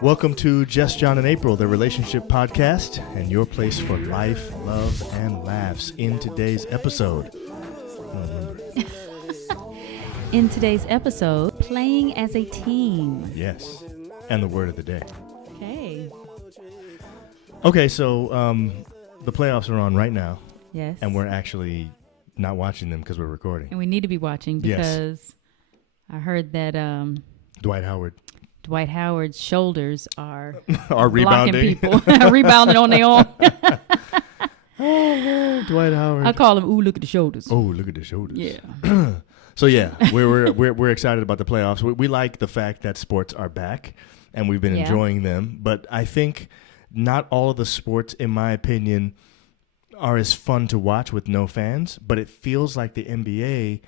Welcome to Just John and April, the relationship podcast, and your place for life, love, and laughs. In today's episode, playing as a team. Yes, and the word of the day. Okay, so the playoffs are on right now. Yes. And we're actually not watching them because we're recording. And we need to be watching because I heard that Dwight Howard's shoulders are rebounding. People. Rebounding on their own. Dwight Howard. I call him, ooh, look at the shoulders. Oh, look at the shoulders. Yeah. So yeah, we're excited about the playoffs. We like the fact that sports are back, and we've been enjoying them. But I think not all of the sports, in my opinion, are as fun to watch with no fans. But it feels like the NBA,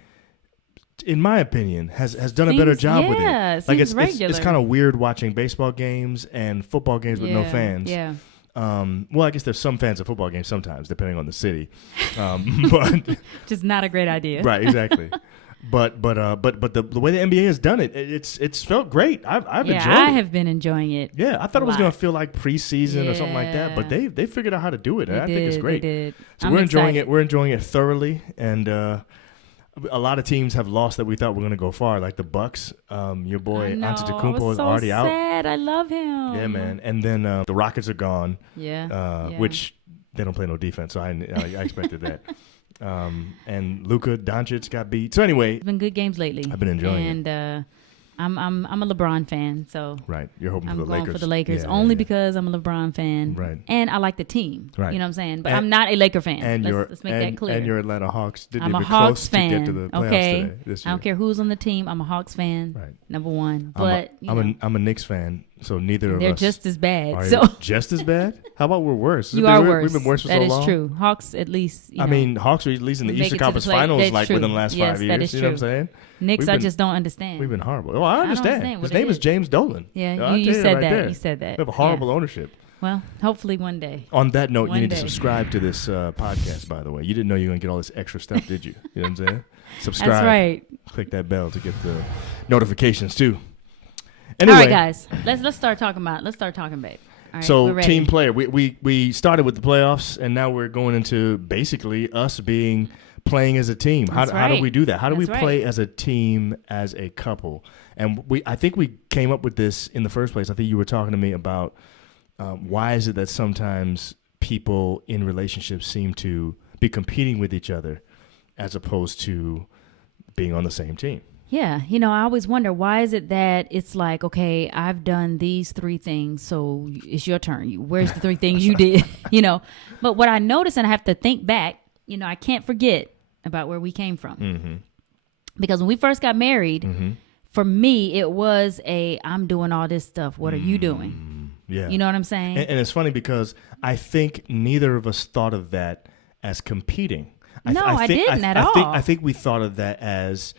in my opinion, has done a better job with it. Like it's kind of weird watching baseball games and football games with no fans. Yeah. Well, I guess there's some fans at football games sometimes, depending on the city. But just not a great idea. Right, exactly. But the way the NBA has done it, it's felt great. I've enjoyed it. I have been enjoying it. Yeah, I thought it was going to feel like preseason or something like that, but they figured out how to do it. And I think it's great. They did. So we're enjoying it. We're enjoying it thoroughly, and a lot of teams have lost that we thought were going to go far, like the Bucks. Your boy Antetokounmpo is already out. Sad. I love him. Yeah, man. And then the Rockets are gone. Yeah. Which they don't play no defense, so I expected that. And Luka Doncic got beat. So anyway, it's been good games lately. I've been enjoying it. And I'm a LeBron fan, so right. You're hoping for the Lakers. I'm going for the Lakers only because I'm a LeBron fan, right? And I like the team, right? You know what I'm saying? But I'm not a Laker fan. And let's make that clear. And your Atlanta Hawks didn't I'm even a Hawks close fan. to get to the playoffs today, this year. I don't care who's on the team. I'm a Hawks fan, right? Number one. But I'm a Knicks fan, so neither of us. They're just as bad. Are so just as bad? How about we're worse? You are worse. We've been worse for so long. That is true. Hawks at least. Hawks are at least in the Eastern Conference Finals within the last 5 years. That is you know what I'm saying? Knicks, I just don't understand. We've been horrible. Well, I understand. His name is James Dolan. Yeah, you said that. You said that. We have a horrible ownership. Well, hopefully one day. On that note, you need to subscribe to this podcast, by the way. You didn't know you were going to get all this extra stuff, did you? You know what I'm saying? Subscribe. That's right. Click that bell to get the notifications, too. Anyway. All right, guys. Let's start talking about babe. All right, so, team player. We started with the playoffs, and now we're going into basically us playing as a team. How do we do that? How do we play as a team, as a couple? And I think we came up with this in the first place. I think you were talking to me about why is it that sometimes people in relationships seem to be competing with each other as opposed to being on the same team? Yeah. I always wonder, why is it that it's like, okay, I've done these 3 things, so it's your turn. Where's the 3 things you did? But what I notice, and I have to think back, I can't forget about where we came from. Mm-hmm. Because when we first got married, mm-hmm. for me, it was I'm doing all this stuff. What are you doing? Yeah. You know what I'm saying? And it's funny because I think neither of us thought of that as competing. I didn't at all. I think we thought of that as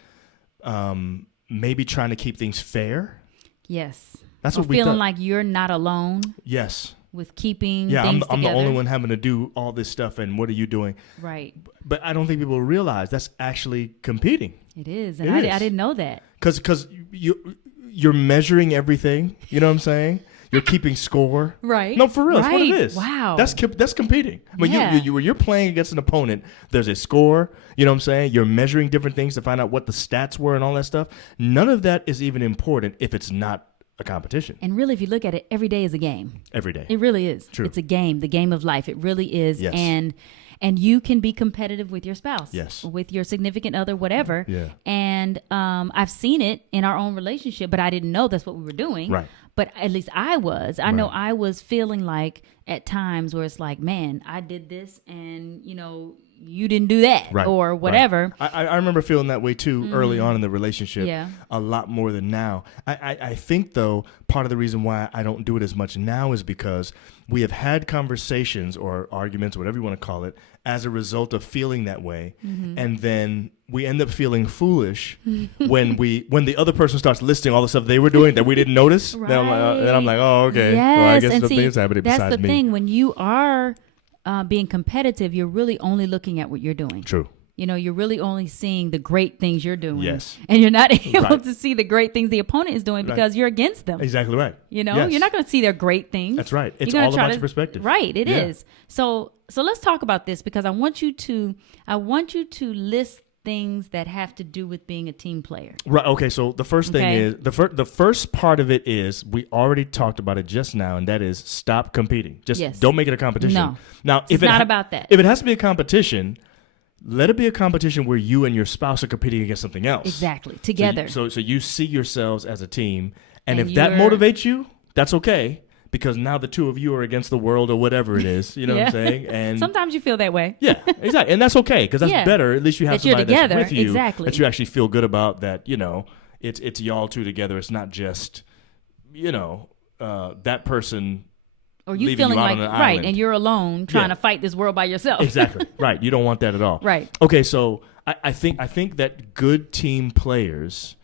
maybe trying to keep things fair. Yes. That's what we feeling thought. Like you're not alone. Yes. With keeping things together. I'm the only one having to do all this stuff, and what are you doing? Right. But I don't think people realize that's actually competing. It is, and I didn't know that. Because you're measuring everything. You know what I'm saying? You're keeping score. Right. No, for real. That's what it is. Wow. That's competing. I mean, you're playing against an opponent. There's a score. You know what I'm saying? You're measuring different things to find out what the stats were and all that stuff. None of that is even important if it's not a competition. And really, if you look at it, every day is a game. Every day. It really is. True. It's a game, the game of life. It really is. Yes. And you can be competitive with your spouse. Yes. With your significant other, whatever. Yeah. And I've seen it in our own relationship, but I didn't know that's what we were doing. Right. But at least I was. I know I was feeling like at times where it's like, man, I did this and, you didn't do that or whatever. Right. I remember feeling that way too early on in the relationship, Yeah. a lot more than now. I think, though, part of the reason why I don't do it as much now is because we have had conversations or arguments, whatever you want to call it, as a result of feeling that way. Mm-hmm. And then we end up feeling foolish when the other person starts listing all the stuff they were doing that we didn't notice. Right. Then I'm like, oh, okay. Yes. Well, I guess and something's happening besides me. That's the thing. When you are being competitive, you're really only looking at what you're doing. True. You're really only seeing the great things you're doing. Yes. And you're not able to see the great things the opponent is doing because you're against them. Exactly right. You're not going to see their great things. That's right. It's all about your perspective. Right. It is. So let's talk about this because I want you to list things that have to do with being a team player. Right. Okay. So the first thing is the first part of it is we already talked about it just now, and that is stop competing. Just don't make it a competition. No. Now, it's not about that. If it has to be a competition, let it be a competition where you and your spouse are competing against something else. Exactly. Together. So you see yourselves as a team, and if that motivates you, that's okay. Because now the two of you are against the world or whatever it is, you know what I'm saying? And sometimes you feel that way. Yeah, exactly. And that's okay because that's better. At least you have somebody that's with you that you actually feel good about that, it's y'all two together. It's not just, that person or you feeling like, right, and you're alone trying to fight this world by yourself. Exactly. Right. You don't want that at all. Right. Okay, so I think that good team players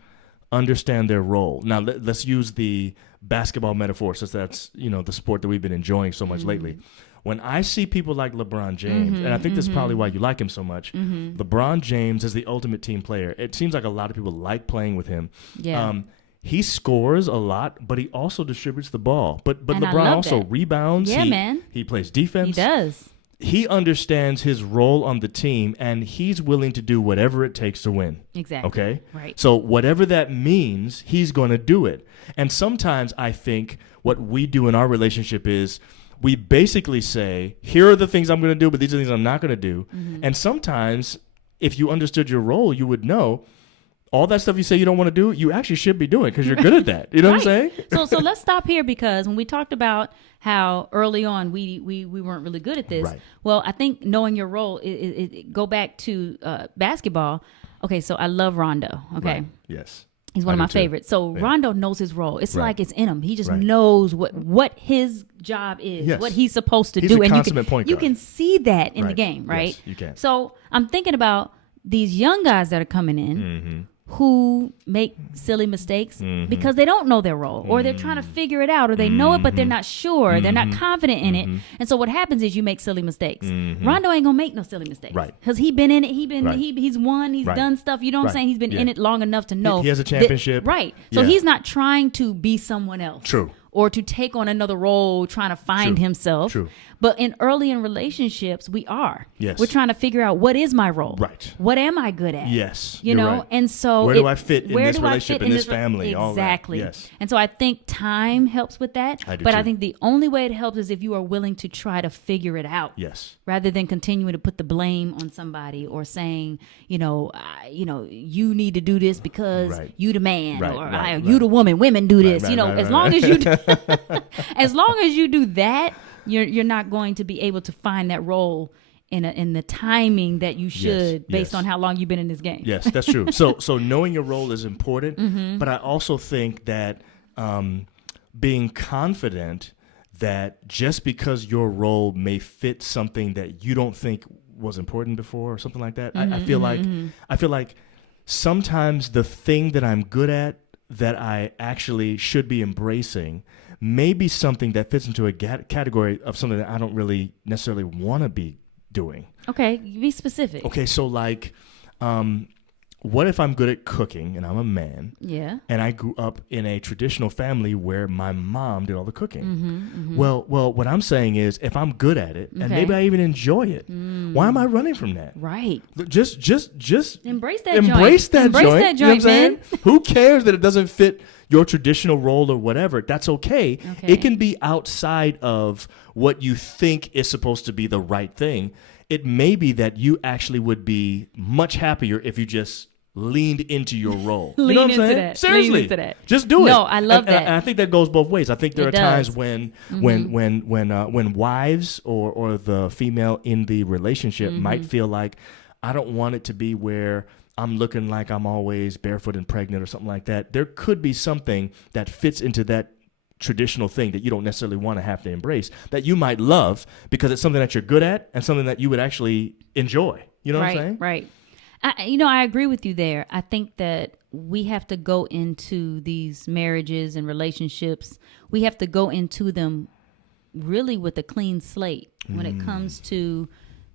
understand their role. Now, let's use the basketball metaphor since that's, the sport that we've been enjoying so much lately. When I see people like Lebron James, and I think that's probably why you like him so much, LeBron James is the ultimate team player. It seems like a lot of people like playing with him. Yeah. He scores a lot, but he also distributes the ball. But and LeBron also rebounds. Yeah, man. He plays defense. He does. He understands his role on the team, and he's willing to do whatever it takes to win. Exactly. Okay? Right. So whatever that means, he's going to do it. And sometimes I think what we do in our relationship is we basically say, here are the things I'm going to do, but these are the things I'm not going to do. And sometimes if you understood your role, you would know all that stuff you say you don't want to do, you actually should be doing because you're good at that. You know what I'm saying? So let's stop here because when we talked about how early on we weren't really good at this. Right. Well, I think knowing your role, go back to basketball. Okay, so I love Rondo. Okay. Right. Yes. He's one of my favorites. So Rondo knows his role. It's like it's in him. He just Right. knows what his job is, what he's supposed to do. A and consummate point you guard. can see that in the game, right? Yes, you can. So I'm thinking about these young guys that are coming in who make silly mistakes because they don't know their role or they're trying to figure it out or they know it but they're not sure. They're not confident in it. And so what happens is you make silly mistakes. Rondo ain't gonna make no silly mistakes. Right. Because he's been in it. Right. He's won. He's done stuff. You know what I'm saying? He's been in it long enough to know. He has a championship. Right. So he's not trying to be someone else. True. Or to take on another role, trying to find himself. True. But in relationships, we are. Yes. We're trying to figure out what is my role. Right. What am I good at? Yes. You know, right. and so where do I fit in this relationship, in this family? Exactly. All that. Yes. And so I think time helps with that. I do but too. I think the only way it helps is if you are willing to try to figure it out. Yes. Rather than continuing to put the blame on somebody or saying, you need to do this because you the man or you the woman. Women do this. As long as you as long as you do that, you're not going to be able to find that role in the timing that you should based on how long you've been in this game. Yes, that's true. So knowing your role is important, but I also think that being confident that just because your role may fit something that you don't think was important before or something like that, I feel like sometimes the thing that I'm good at that I actually should be embracing may be something that fits into a category of something that I don't really necessarily want to be doing. Okay, be specific. Okay, so like, what if I'm good at cooking and I'm a man? Yeah. And I grew up in a traditional family where my mom did all the cooking. Well, what I'm saying is, if I'm good at it and maybe I even enjoy it, why am I running from that? Right. Just embrace that joint. Embrace that You know what I'm joint, saying? man. Who cares that it doesn't fit your traditional role or whatever? That's okay. It can be outside of what you think is supposed to be the right thing. It may be that you actually would be much happier if you just leaned into your role. You know what I'm saying? That. Seriously. Lean into that. Just do it. No, I love that. And I think that goes both ways. I think there are times does. when wives or the female in the relationship might feel like, I don't want it to be where I'm looking like I'm always barefoot and pregnant or something like that. There could be something that fits into that traditional thing that you don't necessarily want to have to embrace that you might love because it's something that you're good at and something that you would actually enjoy. You know what I'm saying? Right. I agree with you there. I think that we have to go into these marriages and relationships. We have to go into them really with a clean slate. when it comes to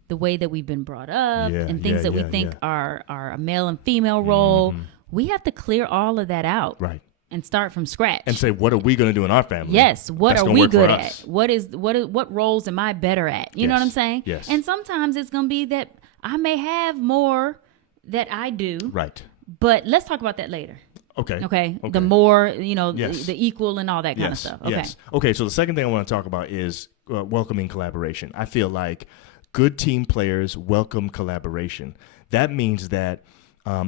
the way that we've been brought up and things that we think are a male and female role. We have to clear all of that out. Right. And start from scratch. And say, what are we going to do in our family? Yes. What are we good at? What roles am I better at? You know what I'm saying? Yes. And sometimes it's going to be that I may have more that I do. Right. But let's talk about that later. Okay. The more, the equal and all that kind of stuff. Okay. Yes. Okay. So the second thing I want to talk about is welcoming collaboration. I feel like good team players welcome collaboration. That means that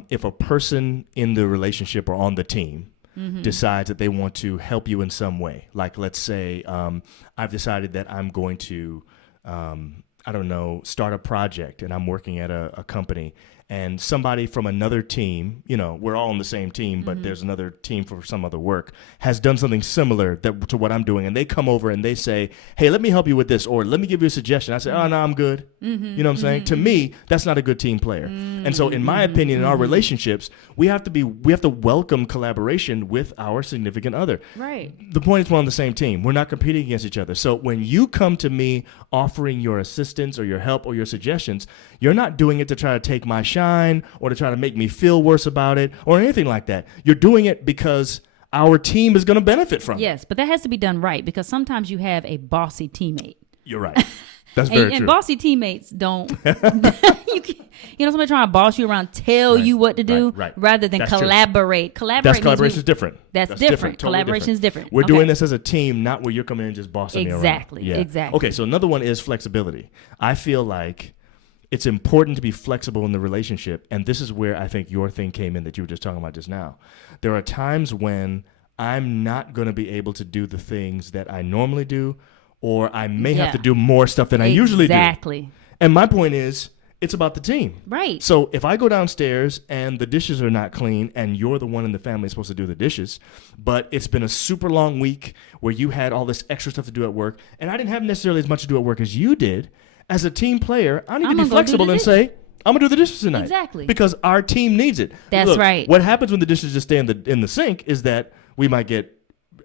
if a person in the relationship or on the team decides that they want to help you in some way, like let's say I've decided that I'm going to, start a project and I'm working at a company, and somebody from another team, we're all on the same team, but there's another team for some other work, has done something similar to what I'm doing. And they come over and they say, hey, let me help you with this, or let me give you a suggestion. I say, oh, no, I'm good. You know what I'm saying? To me, that's not a good team player. And so in my opinion, in our relationships, we have to welcome collaboration with our significant other. Right. The point is we're on the same team. We're not competing against each other. So when you come to me offering your assistance or your help or your suggestions, you're not doing it to try to take my shine or to try to make me feel worse about it or anything like that. You're doing it because our team is going to benefit from it. Yes, but that has to be done right, because sometimes you have a bossy teammate. You're right. That's very true. And bossy teammates don't, somebody trying to boss you around, tell you what to do, rather than collaborate. Collaboration is different. That's different. Collaboration is different. We're doing this as a team, not where you're coming in and just bossing me around. Exactly. Okay, so another one is flexibility. I feel like it's important to be flexible in the relationship, and this is where I think your thing came in that you were just talking about just now. There are times when I'm not going to be able to do the things that I normally do, or I may have to do more stuff than I usually do. Exactly. And my point is, it's about the team. Right. So if I go downstairs and the dishes are not clean and you're the one in the family supposed to do the dishes, but it's been a super long week where you had all this extra stuff to do at work, and I didn't have necessarily as much to do at work as you did, as a team player, I need to be flexible and say, I'm going to do the dishes tonight. Exactly. Because our team needs it. That's right. What happens when the dishes just stay in the sink is that we might get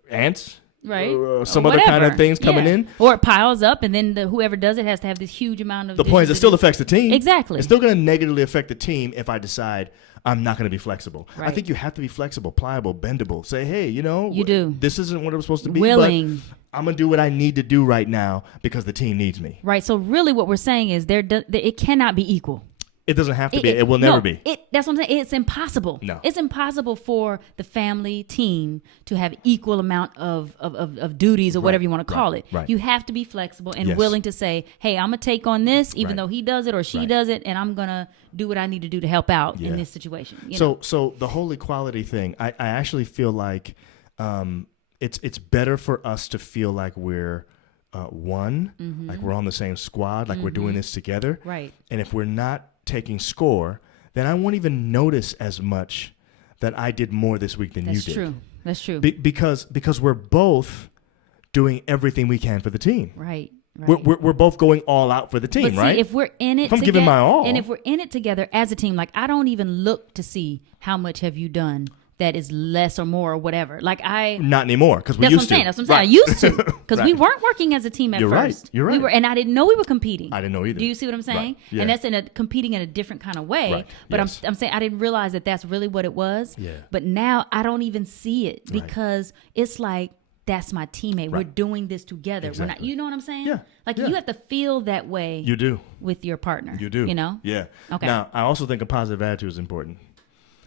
ants, some other kind of things coming in. Or it piles up, and then whoever does it has to have this huge amount of... The point is it still affects the team. Exactly. It's still going to negatively affect the team if I decide I'm not going to be flexible. Right. I think you have to be flexible, pliable, bendable. Say, hey, you do. This isn't what it was supposed to be. Willing. But I'm going to do what I need to do right now because the team needs me. Right. So really what we're saying is it cannot be equal. It doesn't have to be. It will never be. That's what I'm saying. It's impossible. No. It's impossible for the family team to have equal amount of duties or whatever you want to call it. Right. You have to be flexible and willing to say, hey, I'm going to take on this, even though he does it or she does it, and I'm going to do what I need to do to help out in this situation. So the whole equality thing, I actually feel like it's better for us to feel like we're one, like we're on the same squad, like we're doing this together. Right. And if we're not taking score, then I won't even notice as much that I did more this week than you did. That's true. Because we're both doing everything we can for the team. Right. We're both going all out for the team, but right? See, if we're in it, I'm giving my all, and if we're in it together as a team, like I don't even look to see how much have you done that is less or more or whatever. Like not anymore, because we used to. That's what I'm saying. I used to, because we weren't working as a team at first. You're right. And I didn't know we were competing. I didn't know either. Do you see what I'm saying? Right. Yeah. And that's competing in a different kind of way. Right. But yes. I'm saying I didn't realize that that's really what it was. Yeah. But now I don't even see it because it's like, that's my teammate. We're doing this together. Exactly. We're not, you know what I'm saying? Yeah. Like you have to feel that way. You do. With your partner. You do. You know? Yeah. Okay. Now, I also think a positive attitude is important.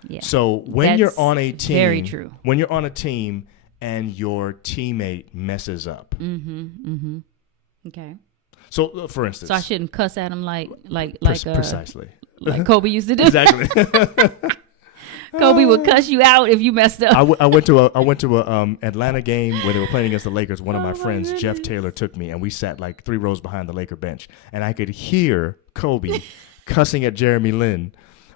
Yeah. So when you're on a team, very true. When you're on a team and your teammate messes up. Okay. So for instance. So I shouldn't cuss at him like precisely. Like Kobe used to do. Exactly. Kobe would cuss you out if you messed up. I went to a Atlanta game where they were playing against the Lakers. One of my friends, Jeff Taylor, took me, and we sat like 3 rows behind the Laker bench, and I could hear Kobe cussing at Jeremy Lin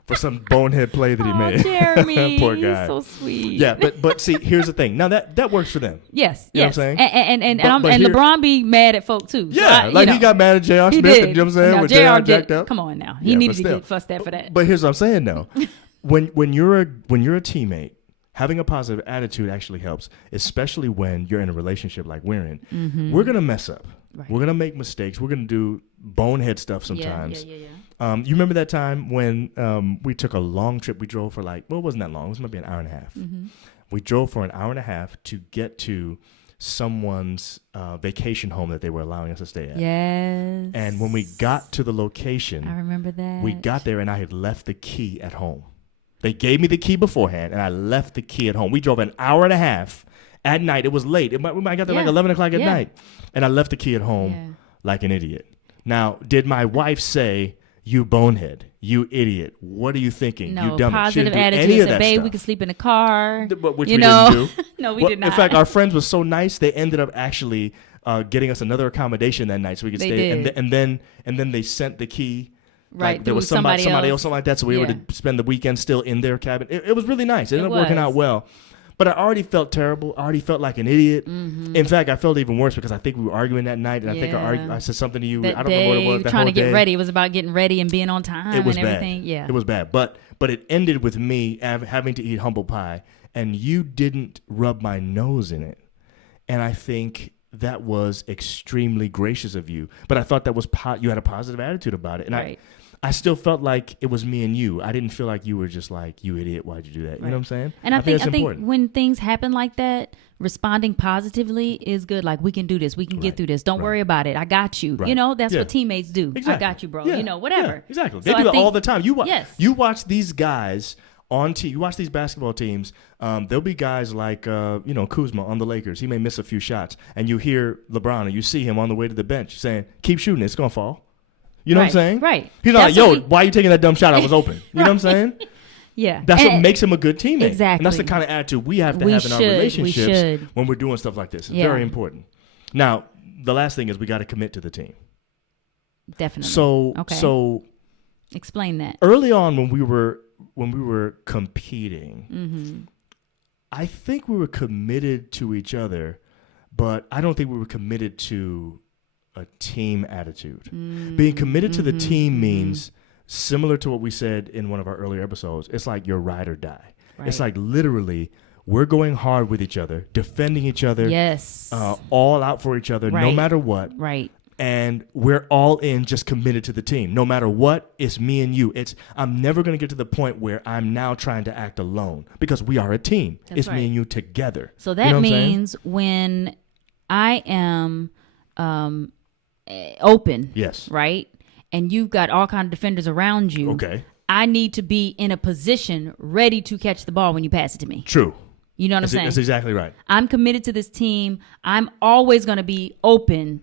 for some bonehead play that he made. Jeremy, poor guy. He's so sweet. Yeah, but see, here's the thing. Now that works for them. Yes, you know what I'm saying? And LeBron be mad at folk too. Yeah, so he got mad at J.R. Smith. You know what I'm saying? Now, with J.R. jacked up. Come on now, he needed to get fussed at for that. But here's what I'm saying though. When you're a teammate, having a positive attitude actually helps, especially when you're in a relationship like we're in. We're gonna mess up. Right. We're going to make mistakes. We're going to do bonehead stuff sometimes. Yeah. You remember that time when we took a long trip? We drove for it wasn't that long. It was maybe an hour and a half. Mm-hmm. We drove for an hour and a half to get to someone's vacation home that they were allowing us to stay at. Yes. And when we got to the location, I remember that. We got there and I had left the key at home. They gave me the key beforehand and I left the key at home. We drove an hour and a half at night. It was late. We might got there like 11 o'clock at night. And I left the key at home like an idiot. Now, did my wife say, "You bonehead, you idiot, what are you thinking? No, you dumb." Positive attitude. Said, "Babe, we can sleep in the car." Which we didn't do. No, we did not. In fact, our friends were so nice, they ended up actually getting us another accommodation that night so we could stay. And then they sent the key. Right, like there was somebody else, something like that. So we were to spend the weekend still in their cabin. It was really nice. It ended up working out well. But I already felt terrible. I already felt like an idiot. Mm-hmm. In fact, I felt even worse because I think we were arguing that night, and I think I said something to you. That I don't remember what it was. That trying whole to get day. ready. It was about getting ready and being on time. It was and bad. Everything. Yeah, it was bad. But it ended with me having to eat humble pie, and you didn't rub my nose in it, and I think that was extremely gracious of you. But I thought that was you had a positive attitude about it, and I still felt like it was me and you. I didn't feel like you were just like, "You idiot, why'd you do that?" You know what I'm saying? And I think when things happen like that, responding positively is good. Like, we can do this. We can get through this. Don't worry about it. I got you. Right. That's what teammates do. Exactly. I got you, bro. Whatever. Yeah, exactly. They do that all the time. You watch these guys on you watch these basketball teams. There'll be guys like Kuzma on the Lakers. He may miss a few shots, and you hear LeBron, and you see him on the way to the bench saying, "Keep shooting. It's gonna fall." You know what I'm saying? Right. He's not like, "Yo, why are you taking that dumb shot? I was open." You know what I'm saying? Yeah. That's what makes him a good teammate. Exactly. And that's the kind of attitude we have to have in our relationships when we're doing stuff like this. It's very important. Now, the last thing is we got to commit to the team. Definitely. So explain that. Early on when we were competing, I think we were committed to each other, but I don't think we were committed to a team attitude. Being committed to the team means, similar to what we said in one of our earlier episodes, it's like your ride or die. Right. It's like literally we're going hard with each other, defending each other, all out for each other, no matter what. Right. And we're all in, just committed to the team. No matter what, it's me and you. I'm never going to get to the point where I'm now trying to act alone, because we are a team. It's me and you together. So that means when I am open, right, and you've got all kinds of defenders around you, I need to be in a position ready to catch the ball when you pass it to me. True. You know what I'm saying? That's exactly right. I'm committed to this team. I'm always going to be open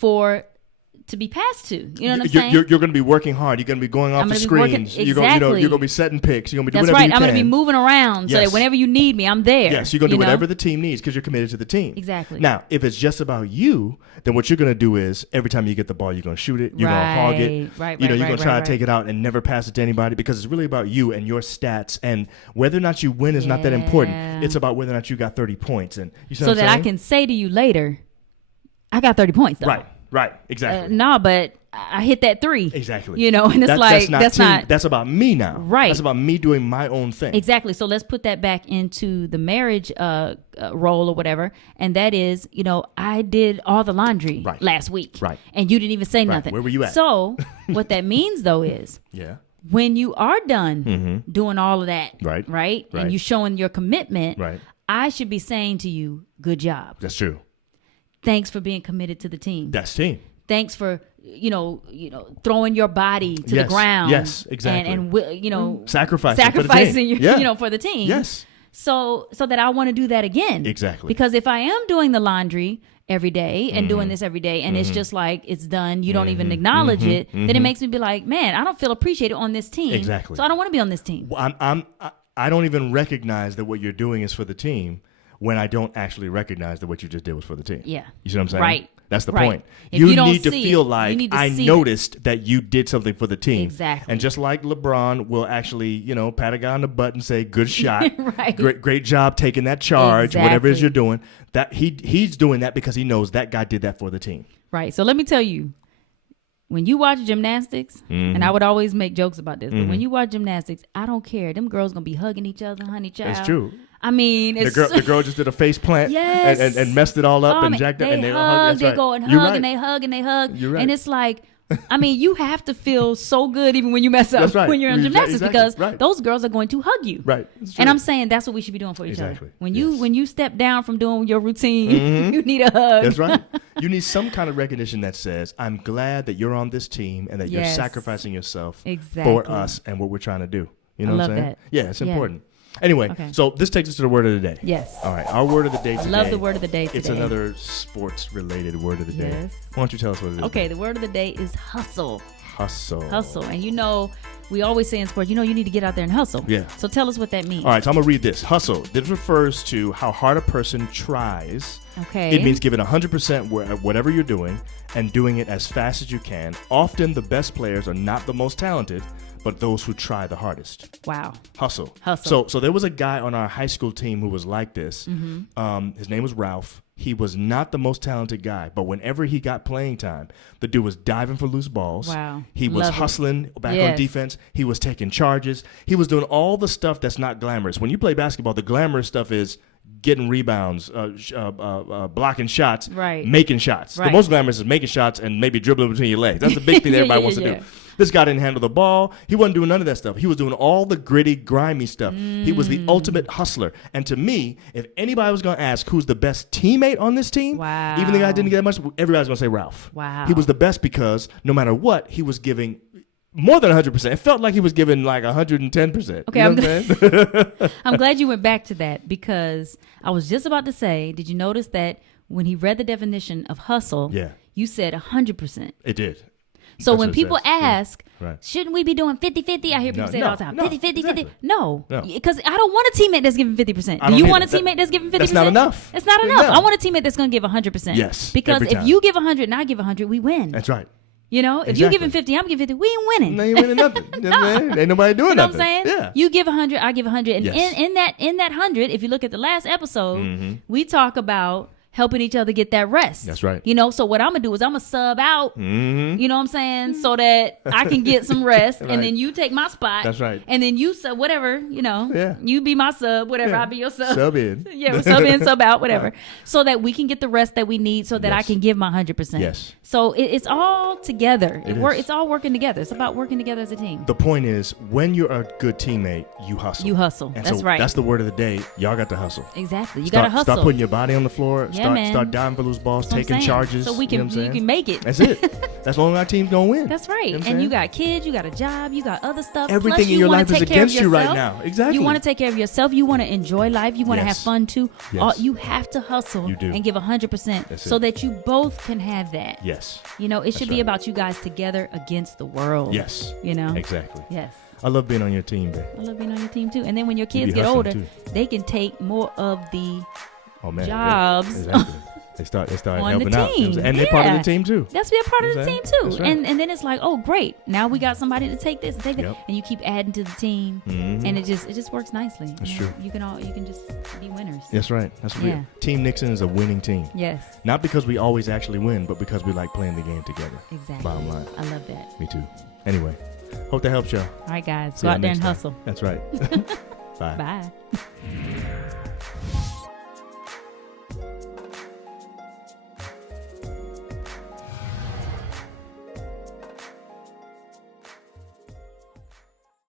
to be passed to. You know what I'm saying? You're going to be working hard. You're going to be going off the screens. You're going to be setting picks. You're going to be doing whatever you can. I'm going to be moving around so that whenever you need me, I'm there. Yes, you're going to do whatever the team needs because you're committed to the team. Exactly. Now, if it's just about you, then what you're going to do is every time you get the ball, you're going to shoot it. You're going to hog it. You're going to try to take it out and never pass it to anybody, because it's really about you and your stats. And whether or not you win is not that important. It's about whether or not you got 30 points. And you see so that I can say to you later, I got 30 points, though. Right, exactly. But I hit that 3. Exactly. And it's that's about me now. Right. That's about me doing my own thing. Exactly. So let's put that back into the marriage role or whatever. And that is, I did all the laundry last week. Right. And you didn't even say nothing. Where were you at? So what that means, though, is when you are done doing all of that, right? And you showing your commitment, I should be saying to you, good job. That's true. Thanks for being committed to the team. That's team. Thanks for throwing your body to the ground. Yes, exactly. And sacrificing for the team. Yes. So that I want to do that again. Exactly. Because if I am doing the laundry every day and doing this every day, and it's just like it's done, you don't even acknowledge it, then it makes me be like, man, I don't feel appreciated on this team. Exactly. So I don't want to be on this team. Well, I don't even recognize that what you're doing is for the team when I don't actually recognize that what you just did was for the team. Yeah. You see what I'm saying? Right. That's the point. If you need to feel like I noticed it. that you did something for the team. Exactly. And just like LeBron will actually, pat a guy on the butt and say, good shot. Right. Great job taking that charge, whatever it is you're doing. That he's doing that because he knows that guy did that for the team. Right. So let me tell you, when you watch gymnastics, and I would always make jokes about this, but when you watch gymnastics, I don't care. Them girls gonna be hugging each other, honey child. That's true. I mean, it's the girl just did a face plant and messed it all up and jacked up. And they hug. They go and hug and they hug and they hug. You're right. And it's like, I mean, you have to feel so good even when you mess up when you're in gymnastics because those girls are going to hug you. Right. And I'm saying that's what we should be doing for each other. When you step down from doing your routine, you need a hug. That's right. You need some kind of recognition that says, I'm glad that you're on this team and that you're sacrificing yourself for us and what we're trying to do. You know what I'm saying? That. Yeah, it's important. Anyway, so this takes us to the word of the day. Yes. All right, our word of the day today. I love the word of the day today. It's another sports-related word of the day. Yes. Why don't you tell us what it is? Okay, the word of the day is hustle. Hustle. And you know, we always say in sports, you know, you need to get out there and hustle. Yeah. So tell us what that means. All right, so I'm going to read this. Hustle. This refers to how hard a person tries. Okay. It means giving 100% whatever you're doing and doing it as fast as you can. Often the best players are not the most talented, but those who try the hardest. Wow. Hustle. Hustle. So there was a guy on our high school team who was like this. His name was Ralph. He was not the most talented guy, but whenever he got playing time, the dude was diving for loose balls. Wow. He was hustling back on defense. He was taking charges. He was doing all the stuff that's not glamorous. When you play basketball, the glamorous stuff is getting rebounds, blocking shots, making shots. The most glamorous is making shots and maybe dribbling between your legs. That's the big thing that everybody wants to do. This guy didn't handle the ball. He wasn't doing none of that stuff. He was doing all the gritty, grimy stuff. He was the ultimate hustler. And to me, if anybody was going to ask who's the best teammate on this team, even the guy didn't get that much, everybody's going to say Ralph. Wow. He was the best because no matter what, he was giving more than 100%. It felt like he was giving like 110%. Okay, you know I'm glad you went back to that because I was just about to say, did you notice that when he read the definition of hustle, you said 100%? It did. So when people ask, shouldn't we be doing 50-50? I hear people say it all the time, 50-50. No, because I don't want a teammate that's giving 50%. Do you want a teammate that's giving 50%? That's not enough. It's not enough. I want a teammate that's going to give 100%. Yes. Because if you give 100 and I give 100, we win. That's right. You know, if you giving 50, I'm giving 50, we ain't winning. No, you ain't winning nothing. You know what I'm saying? Ain't nobody doing nothing. You know what I'm saying? Yeah. You give 100, I give 100. And in that 100, if you look at the last episode, we talk about helping each other get that rest. That's right. You know, so what I'm going to do is I'm going to sub out, you know what I'm saying, so that I can get some rest. And then you take my spot. That's right. And then you sub, whatever, you know, you be my sub, whatever, I'll be your sub. Sub in. Yeah, sub in, sub out, whatever. So that we can get the rest that we need so that I can give my 100%. Yes. So it's all together. It's all working together. It's about working together as a team. The point is, when you're a good teammate, you hustle. You hustle. And that's right. That's the word of the day. Y'all got to hustle. Exactly. You got to hustle. Start putting your body on the floor. Yeah, start diving for loose balls, taking charges. So we can make it. That's it. That's long our team's going to win. That's right. You know and you got kids, you got a job, you got other stuff. Everything Plus, in your life is against you right now. Exactly. You want to take care of yourself. You want to enjoy life. You want to have fun too. Yes. You have to hustle and give 100% so that you both can have that. Yes. You know, it should be about you guys together against the world. Yes. You know? Exactly. Yes. I love being on your team, babe. I love being on your team too. And then when your kids get older, they can take more of the jobs. Exactly. They start on helping the out. team. And they're part of the team too. That's be a part of the team too. Right. And then it's like, oh great, now we got somebody to take this and take that. And you keep adding to the team. And it just works nicely. That's true. You can just be winners. That's right. That's real. Team Nixon is a winning team. Yes. Not because we always actually win, but because we like playing the game together. Exactly. Bottom line. I love that. Me too. Anyway, hope that helps y'all. All right, guys. Go out there and hustle. That's right. Bye. Bye.